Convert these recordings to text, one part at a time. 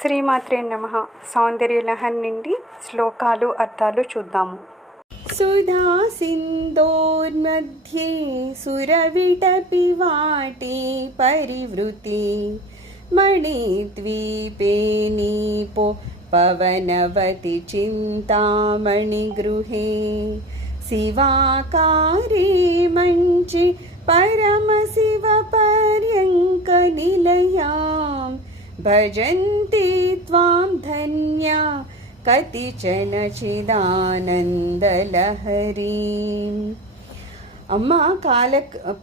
శ్రీమాత్రే నమః. సౌందర్యలహరి నుండి శ్లోకాలు అర్థాలు చూద్దాము. సుధా సింధోర్मध्ये సురవిటపి వాటే పరివృతే మణిద్వీపే నీపో పవనవతి చింతామణి గృహే శివాకారే మంచి పరమశివ పర్యంక నిలయాం భజంతి త్వాం ధన్యా కతిచన చిదానందలహరీ. అమ్మ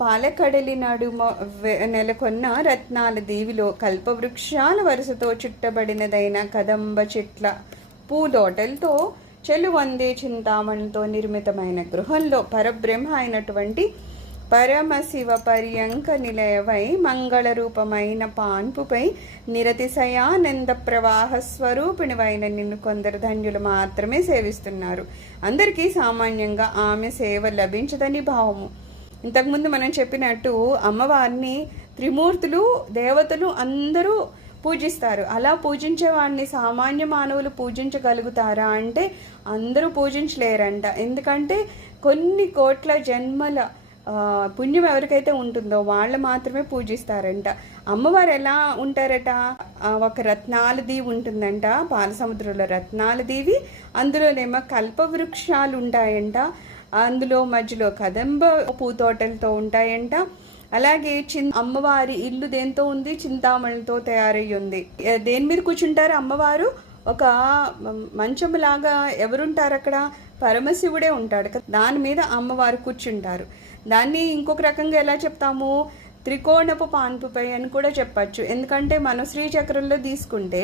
పాలకడలి నాడు నెలకొన్న రత్నాల దీవిలో కల్పవృక్షాల వరుసతో చుట్టబడినదైన కదంబ చెట్ల పూదోటలతో చెలువందే చింతామణితో నిర్మితమైన గృహంలో పరబ్రహ్మ అయినటువంటి పరమశివ పర్యంక నిలయవై మంగళ రూపమైన పాన్పుపై నిరతిశయానంద ప్రవాహ స్వరూపిణివైన నిన్ను కొందరు ధన్యులు మాత్రమే సేవిస్తున్నారు. అందరికీ సామాన్యంగా ఆమె సేవ లభించదని భావము. ఇంతకుముందు మనం చెప్పినట్టు అమ్మవారిని త్రిమూర్తులు దేవతలు అందరూ పూజిస్తారు. అలా పూజించే వాడిని సామాన్య మానవులు పూజించగలుగుతారా అంటే అందరూ పూజించలేరంట. ఎందుకంటే కొన్ని కోట్ల జన్మల పుణ్యం ఎవరికైతే ఉంటుందో వాళ్ళు మాత్రమే పూజిస్తారంట. అమ్మవారు ఎలా ఉంటారట, ఒక రత్నాల దీవి ఉంటుందంట, పాలసముద్రంలో రత్నాల దీవి, అందులోనేమో కల్పవృక్షాలు ఉంటాయంట, అందులో మధ్యలో కదంబ పూతోటలతో ఉంటాయంట. అలాగే అమ్మవారి ఇల్లు దేంతో ఉంది, చింతామణితో తయారై ఉంది. దేని మీద కూర్చుంటారు అమ్మవారు, ఒక మంచంలాగా ఎవరుంటారు అక్కడ, పరమశివుడే ఉంటాడు కదా, దాని మీద అమ్మవారు కూర్చుంటారు. దాన్ని ఇంకొక రకంగా ఎలా చెప్తాము, త్రికోణపు పాన్పుపై అని కూడా చెప్పచ్చు. ఎందుకంటే మనం శ్రీచక్రంలో తీసుకుంటే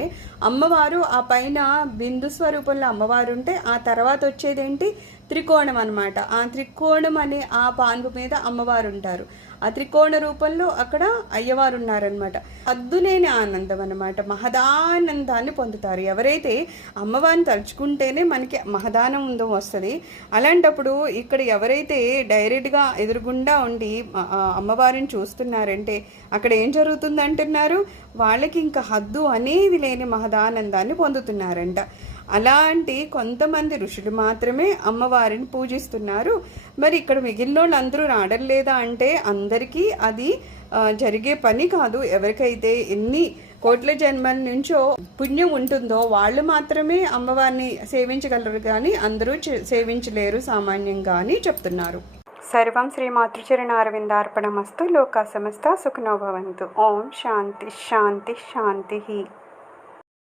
అమ్మవారు ఆ పైన బిందు స్వరూపంలో అమ్మవారు ఉంటే ఆ తర్వాత వచ్చేదేంటి త్రికోణం అనమాట. ఆ త్రికోణం అనే ఆ పాన్పు మీద అమ్మవారు ఉంటారు. ఆ త్రికోణ రూపంలో అక్కడ అయ్యవారు ఉన్నారనమాట. హద్దులేని ఆనందం అనమాట, మహదానందాన్ని పొందుతారు. ఎవరైతే అమ్మవారిని తలుచుకుంటేనే మనకి మహదానందం వస్తుంది. అలాంటప్పుడు ఇక్కడ ఎవరైతే డైరెక్ట్గా ఎదురుగుండా ఉండి అమ్మవారిని చూస్తున్నారంటే అక్కడ ఏం జరుగుతుంది అంటున్నారు, వాళ్ళకి ఇంకా హద్దు అనేది లేని మహదానందాన్ని పొందుతున్నారంట. అలాంటి కొంతమంది ఋషులు మాత్రమే అమ్మవారిని పూజిస్తున్నారు. మరి ఇక్కడ మిగిలిన వాళ్ళు అందరూ రావడం లేదా అంటే అందరికీ అది జరిగే పని కాదు. ఎవరికైతే ఎన్ని కోట్ల జన్మల నుంచో పుణ్యం ఉంటుందో వాళ్ళు మాత్రమే అమ్మవారిని సేవించగలరు, కానీ అందరూ సేవించలేరు సామాన్యంగా అని చెప్తున్నారు. సర్వం శ్రీమాతృచరణారవిందార్పణమస్తు. లోకా సమస్త సుఖినో భవంతు. ఓం శాంతి శాంతి శాంతి.